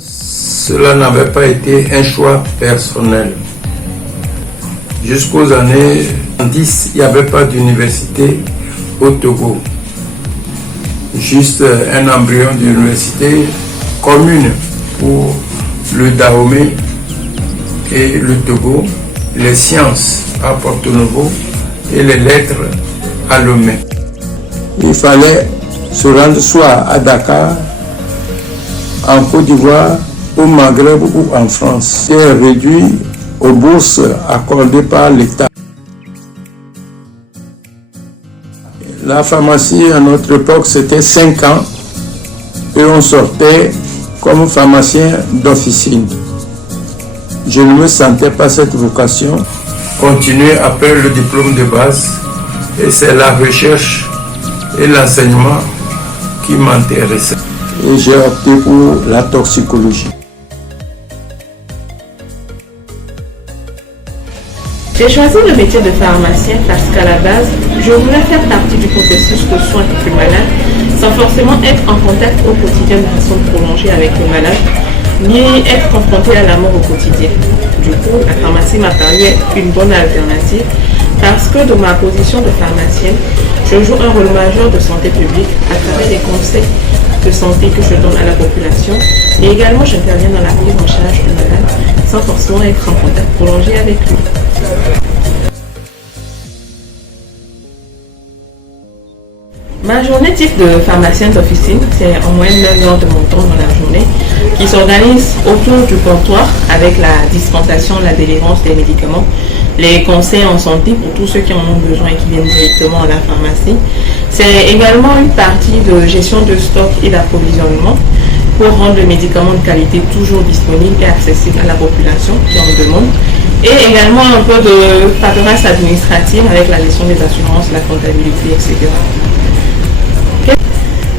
Cela n'avait pas été un choix personnel. Jusqu'aux années 10, il n'y avait pas d'université au Togo. Juste un embryon d'université commune pour le Dahomey et le Togo, les sciences à Porto Novo et les lettres à Lomé. Il fallait se rendre soit à Dakar, en Côte d'Ivoire, au Maghreb ou en France. C'est réduit aux bourses accordées par l'État. La pharmacie à notre époque c'était 5 ans et on sortait comme pharmacien d'officine. Je ne me sentais pas cette vocation. Continuer après le diplôme de base et c'est la recherche et l'enseignement qui m'intéressaient. Et j'ai opté pour la toxicologie. J'ai choisi le métier de pharmacien parce qu'à la base, je voulais faire partie du processus de soins du malade sans forcément être en contact au quotidien de façon prolongée avec le malade, ni être confronté à la mort au quotidien. Du coup, la pharmacie m'a paru être une bonne alternative parce que de ma position de pharmacienne, je joue un rôle majeur de santé publique à travers les conseils de santé que je donne à la population et également j'interviens dans la prise en charge du malade sans forcément être en contact prolongé avec lui. Ma journée type de pharmacien d'officine, c'est en moyenne 9 heures de mon temps dans la journée qui s'organise autour du comptoir avec la dispensation, la délivrance des médicaments, les conseils en santé pour tous ceux qui en ont besoin et qui viennent directement à la pharmacie. C'est également une partie de gestion de stock et d'approvisionnement pour rendre le médicament de qualité toujours disponible et accessible à la population qui en demande. Et également un peu de paperasse administrative avec la gestion des assurances, la comptabilité, etc.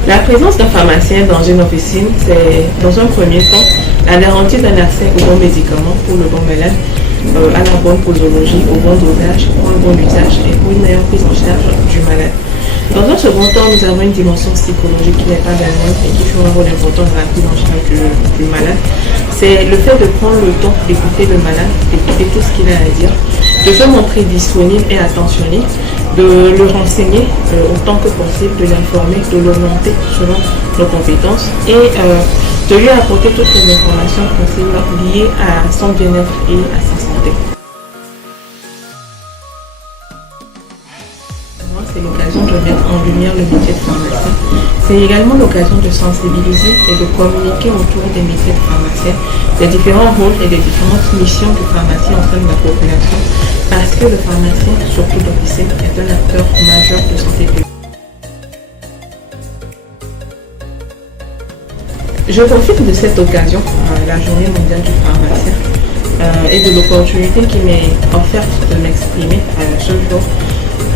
La présence d'un pharmacien dans une officine, c'est dans un premier temps la garantie d'un accès aux bons médicaments pour le bon malade, à la bonne posologie, au bon dosage, pour un bon usage et pour une meilleure prise en charge du malade. Dans un second temps, nous avons une dimension psychologique qui n'est pas la moindre et qui joue un rôle important dans la prise en charge du malade. C'est le fait de prendre le temps d'écouter le malade, d'écouter tout ce qu'il a à dire, de se montrer disponible et attentionné, de le renseigner autant que possible, de l'informer, de l'orienter selon nos compétences et de lui apporter toutes les informations possibles liées à son bien-être et à sa santé. C'est l'occasion de mettre en lumière le métier de pharmacien. C'est également l'occasion de sensibiliser et de communiquer autour des métiers de pharmacien, des différents rôles et des différentes missions du pharmacien au sein de la population, parce que le pharmacien, surtout d'officine, est un acteur majeur de santé publique. Je profite de cette occasion, la journée mondiale du pharmacien, et de l'opportunité qui m'est offerte de m'exprimer ce jour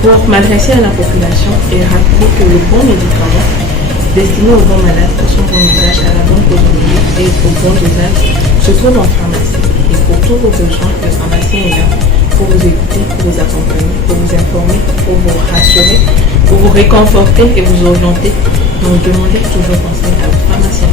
pour m'adresser à la population et rappeler que le bon médicament destiné au bon malade pour son bon usage, à la bonne posologie et au bon dosage se trouve en pharmacie. Et pour tous vos besoins, le pharmacien est là pour vous écouter, pour vous accompagner, pour vous informer, pour vous rassurer, pour vous réconforter et vous orienter. Donc demandez toujours conseil à votre pharmacien.